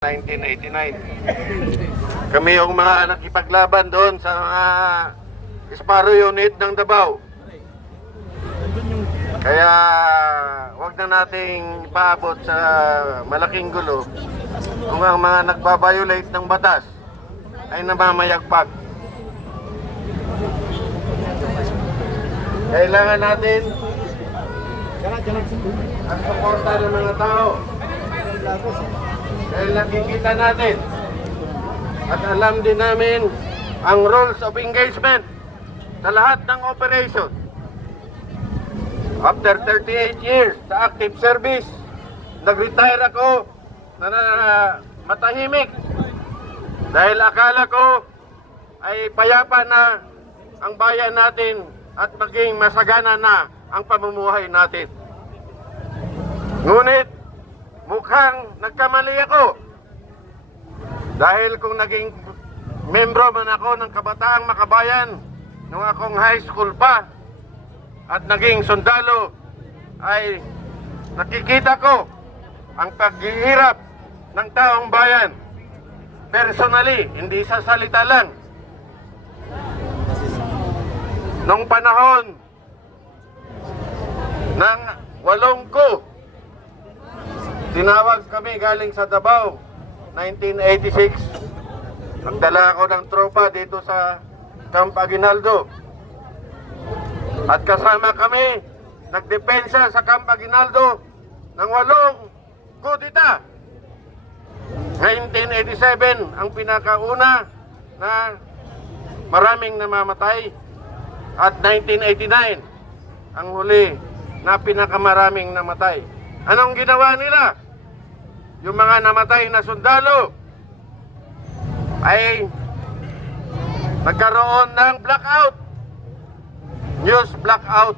1989. Kami yung mga nakipaglaban doon sa mga Sparrow Unit ng Davao. Kaya wag na nating ipaabot sa malaking gulo kung ang mga nagbabiolate ng batas ay namamayagpag. Kailangan natin ang suporta ng mga tao. Dahil nakikita natin at alam din namin ang rules of engagement sa lahat ng operation. After 38 years sa active service, nag-retire ako na matahimik dahil akala ko ay payapa na ang bayan natin at maging masagana na ang pamumuhay natin. Ngunit mukhang nagkamali ako. Dahil kung naging membro man ako ng Kabataang Makabayan nung akong high school pa at naging sundalo, ay nakikita ko ang paghihirap ng taong bayan. Personally, hindi sa salita lang. Nung panahon ng 8 ko, tinawag kami galing sa Davao, 1986. Nagdala ako ng tropa dito sa Camp Aguinaldo. At kasama kami, nagdepensa sa Camp Aguinaldo ng 8 kudita. 1987 ang pinakauna na maraming namamatay. At 1989 ang huli na pinakamaraming namatay. Anong ginawa nila? Yung mga namatay na sundalo ay nagkaroon ng blackout. News blackout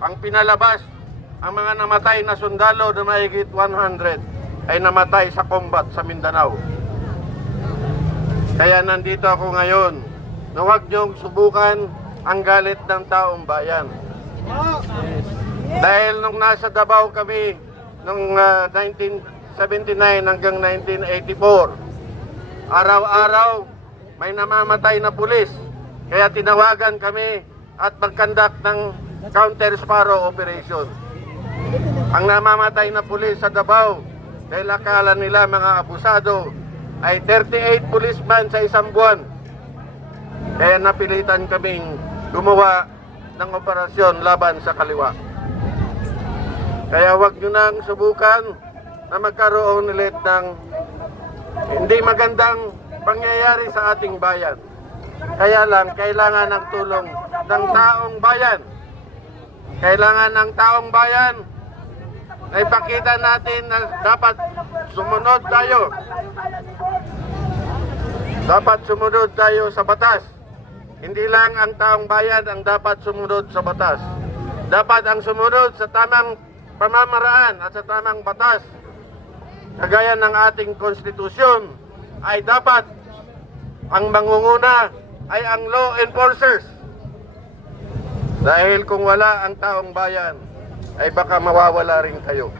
ang pinalabas. Ang mga namatay na sundalo na mahigit 100 ay namatay sa combat sa Mindanao. Kaya nandito ako ngayon na huwag niyong subukan ang galit ng taong bayan. Dahil nung nasa Davao kami nung 1979 hanggang 1984, araw-araw may namamatay na pulis. Kaya tinawagan kami at mag-conduct ng counter Sparrow operation. Ang namamatay na pulis sa Davao, dahil akala nila mga abusado, ay 38 policemen sa isang buwan. Kaya napilitan kaming gumawa ng operasyon laban sa kaliwa. Kaya wag nyo nang subukan na magkaroon ulit ng hindi magandang pangyayari sa ating bayan. Kaya lang, kailangan ng tulong ng taong bayan. Kailangan ng taong bayan na ipakita natin na dapat sumunod tayo. Dapat sumunod tayo sa batas. Hindi lang ang taong bayan ang dapat sumunod sa batas. Dapat ang sumunod sa tamang pamamaraan at sa tamang batas. Kagaya ng ating konstitusyon ay dapat ang mangunguna ay ang law enforcers. Dahil kung wala ang taong bayan ay baka mawawala rin kayo.